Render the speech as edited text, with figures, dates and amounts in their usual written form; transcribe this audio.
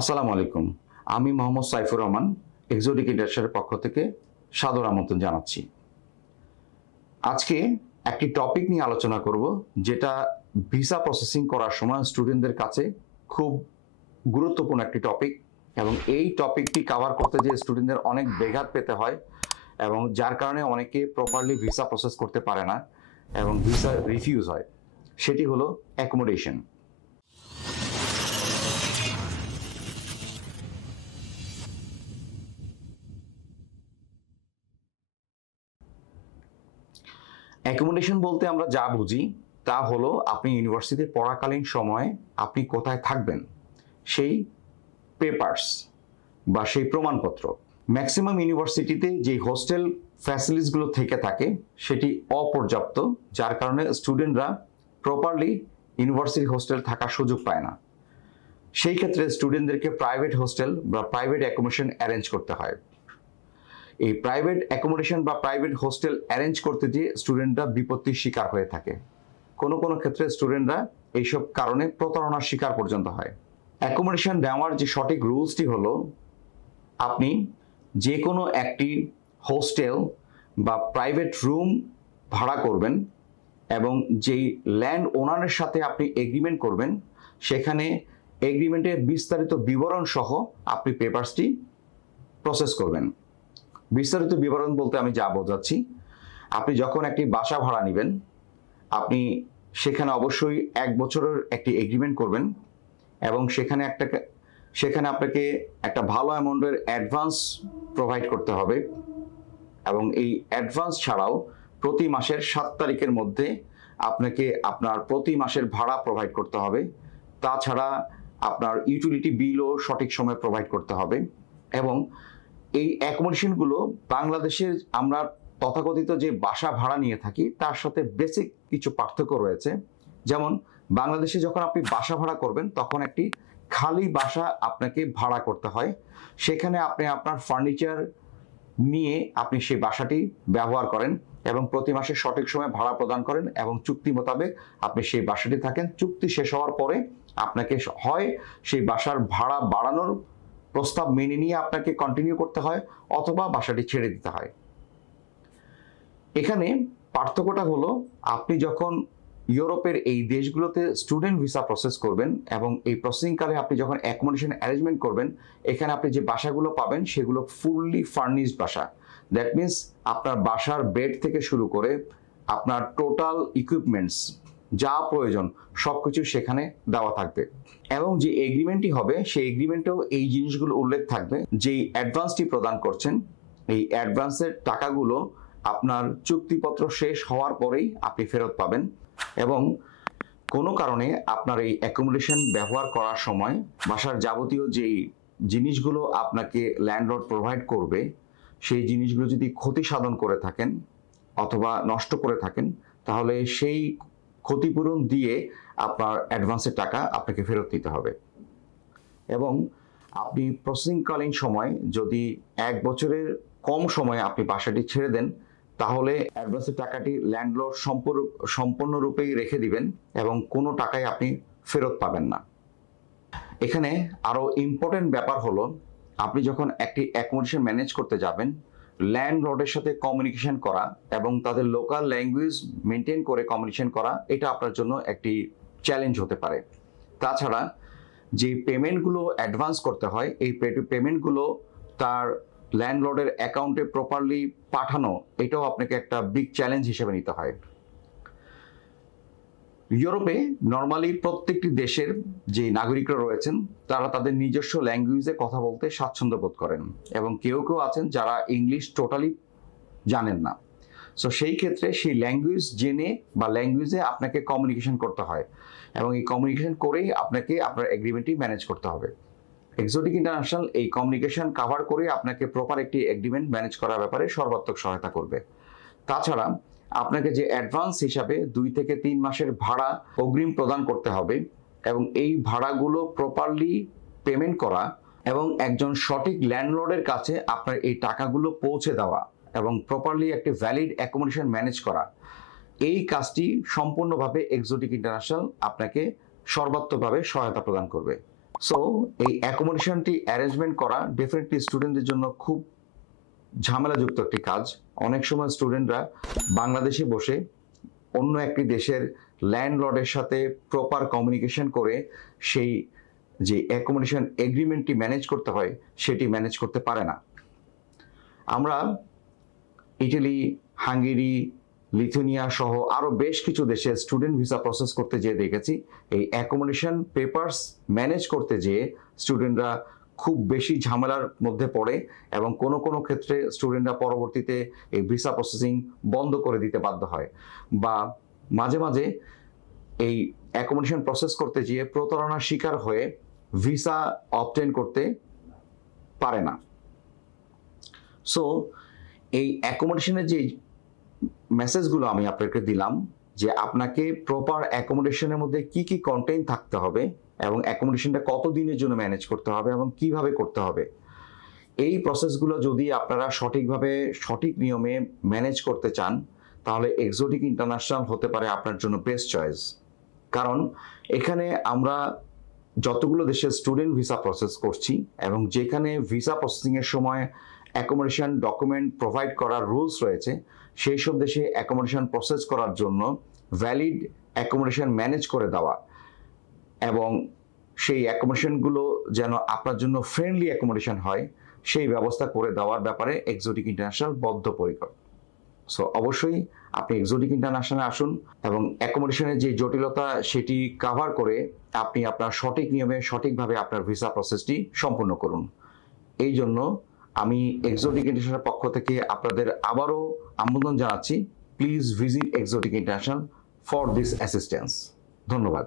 আসসালামু আলাইকুম। আমি মোহাম্মদ সাইফুর রহমান এক্সোটিক ইন্টারন্যাশনালের পক্ষ থেকে সাদর আমন্ত্রণ জানাচ্ছি। আজকে একটি টপিক নিয়ে আলোচনা করব, যেটা ভিসা প্রসেসিং করার সময় স্টুডেন্টদের কাছে খুব গুরুত্বপূর্ণ একটি টপিক, এবং এই টপিকটি কভার করতে যে স্টুডেন্টদের অনেক ব্যাঘাত পেতে হয়, এবং যার কারণে অনেকে প্রপারলি ভিসা প্রসেস করতে পারে না এবং ভিসা রিফিউজ হয়। সেটি হলো অ্যাকোমোডেশন। অ্যাকোমোডেশন বলতে আমরা যা বুঝি তা হলো আপনি ইউনিভার্সিটিতে পড়াকালীন সময়ে আপনি কোথায় থাকবেন সেই পেপারস বা সেই প্রমাণপত্র। ম্যাক্সিমাম ইউনিভার্সিটিতে যে হোস্টেল ফ্যাসিলিটিসগুলো থেকে থাকে সেটি অপর্যাপ্ত, যার কারণে স্টুডেন্টরা প্রপারলি ইউনিভার্সিটি হোস্টেল থাকার সুযোগ পায় না। সেই ক্ষেত্রে স্টুডেন্টদেরকে প্রাইভেট হোস্টেল বা প্রাইভেট অ্যাকোমোডেশন অ্যারেঞ্জ করতে হয়। এই প্রাইভেট অ্যাকোমোডেশন বা প্রাইভেট হোস্টেল অ্যারেঞ্জ করতে গিয়ে স্টুডেন্টরা বিপত্তির শিকার হয়ে থাকে। কোনো কোনো ক্ষেত্রে স্টুডেন্টরা এইসব কারণে প্রতারণার শিকার পর্যন্ত হয়। অ্যাকোমোডেশন দেওয়ার যে সঠিক রুলসটি হলো, আপনি যে কোনো একটি হোস্টেল বা প্রাইভেট রুম ভাড়া করবেন এবং যেই ল্যান্ড ওনারের সাথে আপনি এগ্রিমেন্ট করবেন, সেখানে এগ্রিমেন্টের বিস্তারিত বিবরণ সহ আপনি পেপারসটি প্রসেস করবেন। বিস্তারিত বিবরণ বলতে আমি যা বোঝাচ্ছি, আপনি যখন একটি বাসা ভাড়া নেবেন, আপনি সেখানে অবশ্যই 1 বছরের একটি এগ্রিমেন্ট করবেন এবং সেখানে আপনাকে একটা ভালো অ্যামাউন্টের অ্যাডভান্স প্রোভাইড করতে হবে, এবং এই অ্যাডভান্স ছাড়াও প্রতি মাসের 7 তারিখের মধ্যে আপনাকে আপনার প্রতি মাসের ভাড়া প্রোভাইড করতে হবে। তাছাড়া আপনার ইউটিলিটি বিলও সঠিক সময়ে প্রোভাইড করতে হবে। এবং এই অ্যাকোমোডেশনগুলো বাংলাদেশের আমরা তথাকথিত যে বাসা ভাড়া নিয়ে থাকি তার সাথে বেসিক কিছু পার্থক্য রয়েছে। যেমন বাংলাদেশে যখন আপনি বাসা ভাড়া করবেন তখন একটি খালি বাসা আপনাকে ভাড়া করতে হয়, সেখানে আপনি আপনার ফার্নিচার নিয়ে আপনি সেই বাসাটি ব্যবহার করেন এবং প্রতি মাসে সঠিক সময় ভাড়া প্রদান করেন এবং চুক্তি মোতাবেক আপনি সেই বাসাটি থাকেন। চুক্তি শেষ হওয়ার পরে আপনাকে হয় সেই বাসার ভাড়া বাড়ানোর প্রস্তাব মেনে নিয়ে আপনাকে কন্টিনিউ করতে হয়, অথবা বাসাটি ছেড়ে দিতে হয়। এখানে পার্থক্যটা হলো, আপনি যখন ইউরোপের এই দেশগুলোতে স্টুডেন্ট ভিসা প্রসেস করবেন এবং এই প্রসেসিংকালে আপনি যখন অ্যাকোমোডেশন অ্যারেঞ্জমেন্ট করবেন, এখানে আপনি যে বাসাগুলো পাবেন সেগুলো ফুললি ফার্নিশড বাসা। দ্যাট মিনস আপনার বাসার বেড থেকে শুরু করে আপনার টোটাল ইকুইপমেন্টস যা প্রয়োজন সবকিছু সেখানে দেওয়া থাকবে। এবং যে এগ্রিমেন্টটি হবে সেই এগ্রিমেন্টেও এই জিনিসগুলো উল্লেখ থাকবে। যেই অ্যাডভান্সটি প্রদান করছেন, এই অ্যাডভান্সের টাকাগুলো আপনার চুক্তিপত্র শেষ হওয়ার পরেই আপনি ফেরত পাবেন। এবং কোনো কারণে আপনার এই অ্যাকোমোডেশন ব্যবহার করার সময় বাসার যাবতীয় যেই জিনিসগুলো আপনাকে ল্যান্ডলর্ড প্রোভাইড করবে, সেই জিনিসগুলো যদি ক্ষতি সাধন করে থাকেন অথবা নষ্ট করে থাকেন, তাহলে সেই ক্ষতিপূরণ দিয়ে আপনার অ্যাডভান্সের টাকা আপনাকে ফেরত দিতে হবে। এবং আপনি প্রসেসিংকালীন সময় যদি 1 বছরের কম সময়ে আপনি বাসাটি ছেড়ে দেন, তাহলে অ্যাডভান্সের টাকাটি ল্যান্ডলর্ড সম্পূর্ণরূপেই রেখে দিবেন এবং কোনো টাকাই আপনি ফেরত পাবেন না। এখানে আরও ইম্পর্টেন্ট ব্যাপার হলো, আপনি যখন একটি অ্যাকোমোডেশন ম্যানেজ করতে যাবেন, ল্যান্ডলর্ডের সাথে কমিউনিকেশন করা এবং তাদের লোকাল ল্যাঙ্গুয়েজ মেনটেন করে কমিউনিকেশন করা, এটা আপনার জন্য একটি চ্যালেঞ্জ হতে পারে। তাছাড়া যে পেমেন্টগুলো অ্যাডভান্স করতে হয়, এই পেমেন্টগুলো তার ল্যান্ডলর্ডের অ্যাকাউন্টে প্রপারলি পাঠানো, এটাও আপনাকে একটা বিগ চ্যালেঞ্জ হিসেবে নিতে হয়। ইউরোপে নর্মালি প্রত্যেকটি দেশের যে নাগরিকরা রয়েছেন তারা তাদের নিজস্ব ল্যাঙ্গুয়েজে কথা বলতে স্বাচ্ছন্দ্য বোধ করেন, এবং কেউ কেউ আছেন যারা ইংলিশ টোটালি জানেন না। সো সেই ক্ষেত্রে সেই ল্যাঙ্গুয়েজ জেনে বা ল্যাঙ্গুয়েজে আপনাকে কমিউনিকেশন করতে হয়, এবং এই কমিউনিকেশন করেই আপনাকে আপনার এগ্রিমেন্টটি ম্যানেজ করতে হবে। এক্সোটিক ইন্টারন্যাশনাল এই কমিউনিকেশন কভার করে আপনাকে প্রপার একটি এগ্রিমেন্ট ম্যানেজ করার ব্যাপারে সর্বাত্মক সহায়তা করবে। তাছাড়া আপনাকে যে অ্যাডভান্স হিসাবে 2 থেকে 3 মাসের ভাড়া অগ্রিম প্রদান করতে হবে, এবং এই ভাড়াগুলো প্রপারলি পেমেন্ট করা এবং একজন সঠিক ল্যান্ডলর্ডের কাছে আপনার এই টাকাগুলো পৌঁছে দেওয়া এবং প্রপারলি একটি ভ্যালিড অ্যাকোমোডেশন ম্যানেজ করা, এই কাজটি সম্পূর্ণভাবে এক্সোটিক ইন্টারন্যাশনাল আপনাকে সর্বাত্মকভাবে সহায়তা প্রদান করবে। সো এই অ্যাকোমোডেশনটি অ্যারেঞ্জমেন্ট করা ডেফিনেটলি স্টুডেন্টদের জন্য খুব ঝামেলাযুক্ত একটি কাজ। অনেক সময় স্টুডেন্টরা বাংলাদেশে বসে অন্য একটি দেশের ল্যান্ডলর্ডের সাথে প্রপার কমিউনিকেশন করে সেই যে অ্যাকোমোডেশন এগ্রিমেন্টটি ম্যানেজ করতে হয় সেটি ম্যানেজ করতে পারে না। আমরা ইটালি, হাঙ্গেরি, লিথুনিয়া সহ আরও বেশ কিছু দেশে স্টুডেন্ট ভিসা প্রসেস করতে যেয়ে দেখেছি এই অ্যাকোমোডেশন পেপারস ম্যানেজ করতে যেয়ে স্টুডেন্টরা খুব বেশি ঝামেলার মধ্যে পড়ে এবং কোনো কোনো ক্ষেত্রে স্টুডেন্টরা পরবর্তীতে এই ভিসা প্রসেসিং বন্ধ করে দিতে বাধ্য হয়, বা মাঝে মাঝে এই অ্যাকোমোডেশন প্রসেস করতে গিয়ে প্রতারণার শিকার হয়ে ভিসা অবটেন করতে পারে না। সো এই অ্যাকোমোডেশনের যে মেসেজগুলো আমি আপনাকে দিলাম, যে আপনাকে প্রপার অ্যাকোমোডেশনের মধ্যে কি কি কন্টেন্ট থাকতে হবে এবং অ্যাকোমোডেশনটা কত দিনের জন্য ম্যানেজ করতে হবে এবং কিভাবে করতে হবে, এই প্রসেসগুলো যদি আপনারা সঠিকভাবে সঠিক নিয়মে ম্যানেজ করতে চান তাহলে এক্সোটিক ইন্টারন্যাশনাল হতে পারে আপনার জন্য বেস্ট চয়েস। কারণ এখানে আমরা যতগুলো দেশের স্টুডেন্ট ভিসা প্রসেস করছি এবং যেখানে ভিসা প্রসেসিংয়ের সময় অ্যাকোমোডেশন ডকুমেন্ট প্রোভাইড করার রুলস রয়েছে, সেই সব দেশে অ্যাকোমোডেশন প্রসেস করার জন্য ভ্যালিড অ্যাকোমোডেশন ম্যানেজ করে দেওয়া এবং সেই অ্যাকোমোডেশনগুলো যেন আপনার জন্য ফ্রেন্ডলি অ্যাকোমোডেশন হয় সেই ব্যবস্থা করে দেওয়ার ব্যাপারে এক্সোটিক ইন্টারন্যাশনাল বদ্ধপরিকর। সো অবশ্যই আপনি এক্সোটিক ইন্টারন্যাশনালে আসুন এবং অ্যাকোমোডেশনের যে জটিলতা সেটি কাভার করে আপনি আপনার সঠিক নিয়মে সঠিকভাবে আপনার ভিসা প্রসেসটি সম্পূর্ণ করুন। এই জন্য আমি এক্সোটিক ইন্টারন্যাশনাল পক্ষ থেকে আপনাদের আবারও আমন্ত্রণ জানাচ্ছি, please visit exotic international for this assistance. ধন্যবাদ।